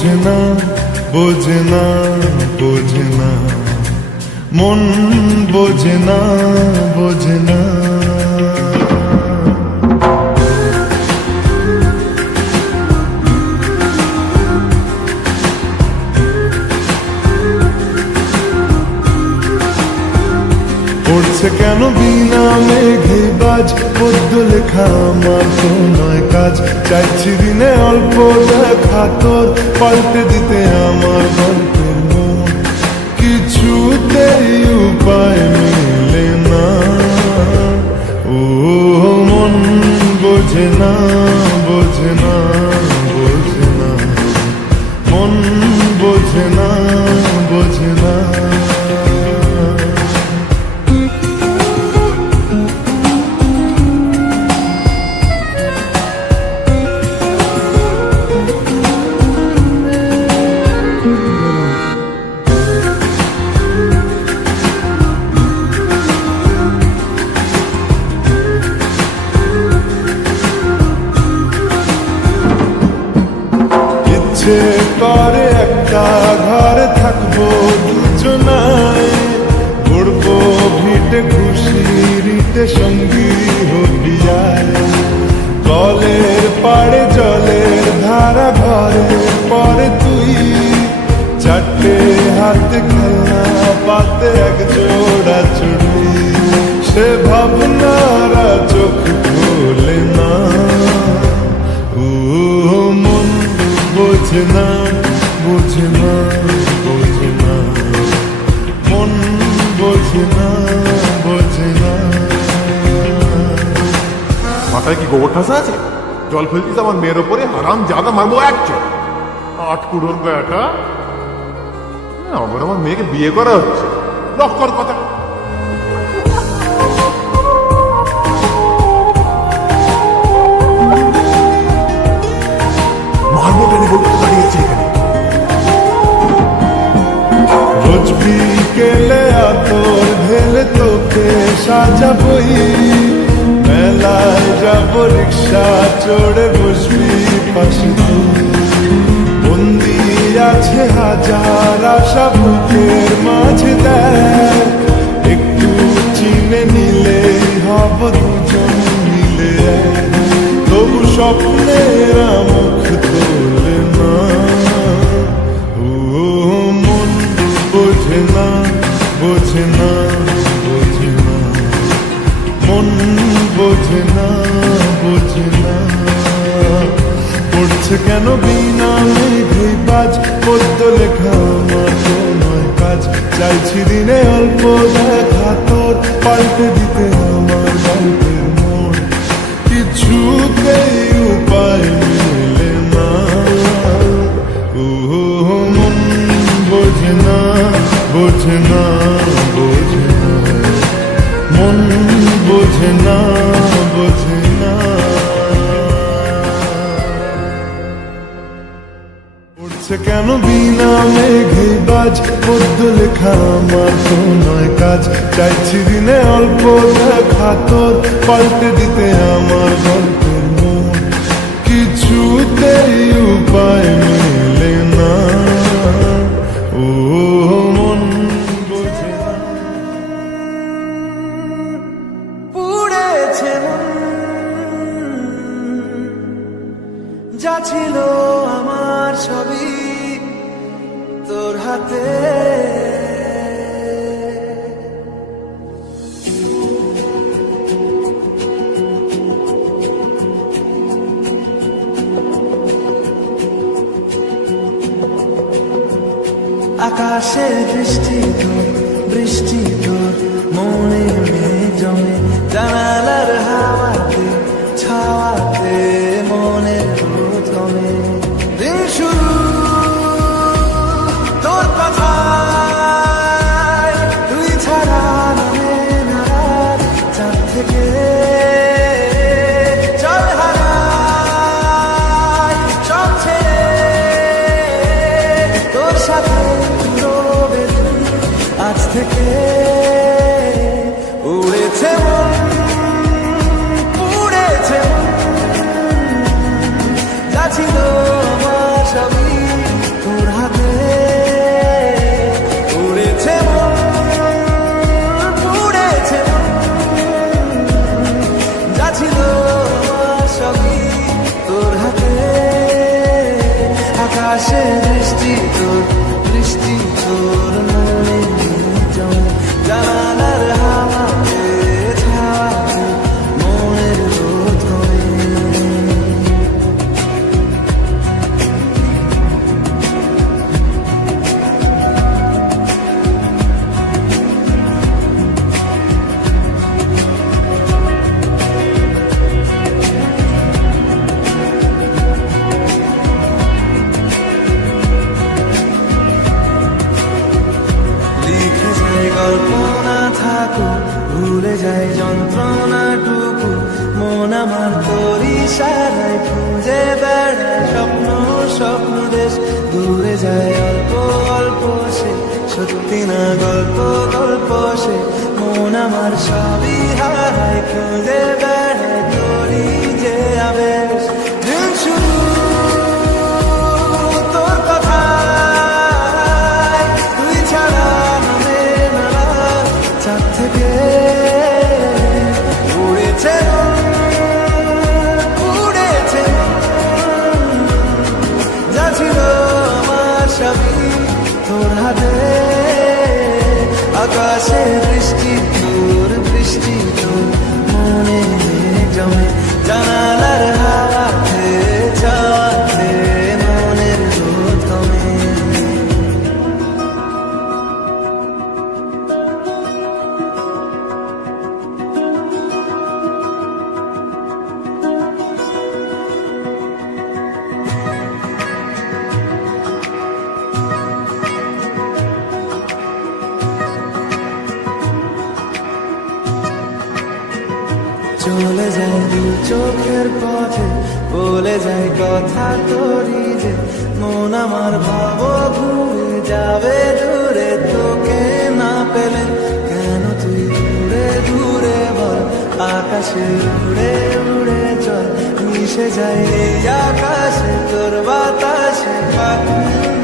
বোঝে না বোঝে না বোঝে না মন বোঝে না বোঝে না পড়ছে কেন বিনা মেঘে বাজ পদ্য লেখা আমার কাজ। চাইছি দিনে অল্প দেখা তোর, পাল্টে দিতে আমার গল্পের মন। কিছুতেই উপায় মেলে না। ও, মন বোঝে না। ভিটে খুশি রিটে সঙ্গী হটিয়ায় কলের পাড়ে, জলের ধারা ঘরে, পরে তুই চারটে হাতে খেলনা, পাতে এক জোড়া চুড়ি। সে ভাবনারা চোখ খোলে না। ও মন বোঝে না বোঝে না। মাথায় কি গোবর ঠাসা আছে? জল ফেলছিস আমার মেয়ের ওপরে, হারাম জাদা মারবো এক আট গয়াটা আমার মেয়েকে বিয়ে করা হচ্ছে। লক্ষর কথা। মারবো টেনে তোকে সাজাবই। রিক্সায় যাব চড়ে বসবি পাশে। বন্দি আছে হাজার আশা বুকের মাঝে দেয় একটু চিনে নিলে হব দুজন মিলে। তবু স্বপ্নের মুখ তোলে না। ও, মন বোঝে না বোঝে না। বোঝে না বোঝে পড়ছে কেন বিনা মেঘে পাঁচ? পদ্য লেখা আমার নয় কাজ। চাইছি দিনে অল্প দেখা তোর, পাল্টে দিতে আমার গল্পের মন কিছুতে Altyazı promise. চোখের পথে বলে যাই কথা তোরি যে, মন আমার ভাব ঘুরে যাবে দূরে, তোকে না পেলে কেন তুই দূরে দূরে বল, আকাশে উড়ে উড়ে চল, মিশে যাই আকাশে, তোর বাতাসে পাখি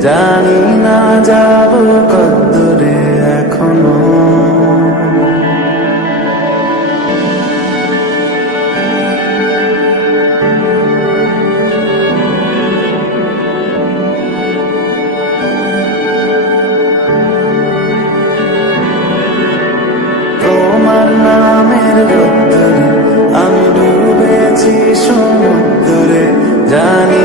জানি না যাব কদ্দূরে এখনও। তোমার নামের রোদ্দুরে আমি ডুবেছি সমুদ্রে। জানি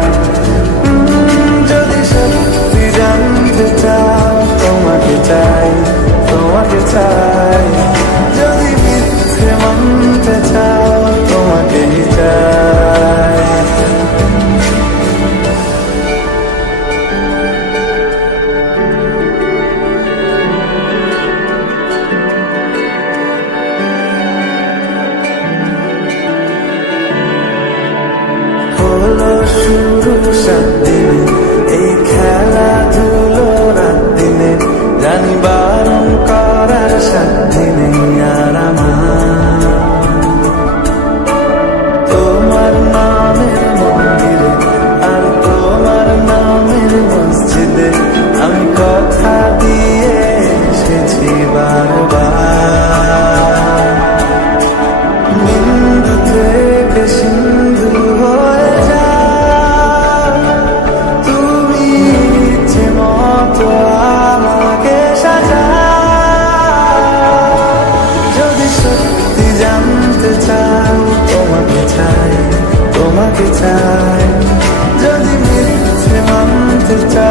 filter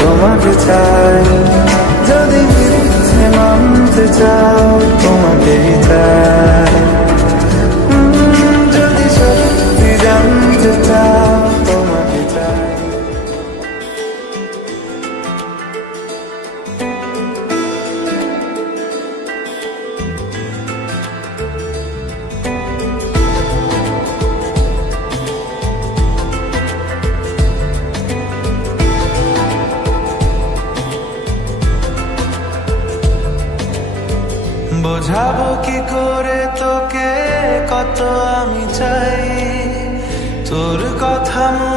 তোমাকে চাই। যদি মানতে চাও তোমাকে চাই। কত আমি চাই? তোর কথা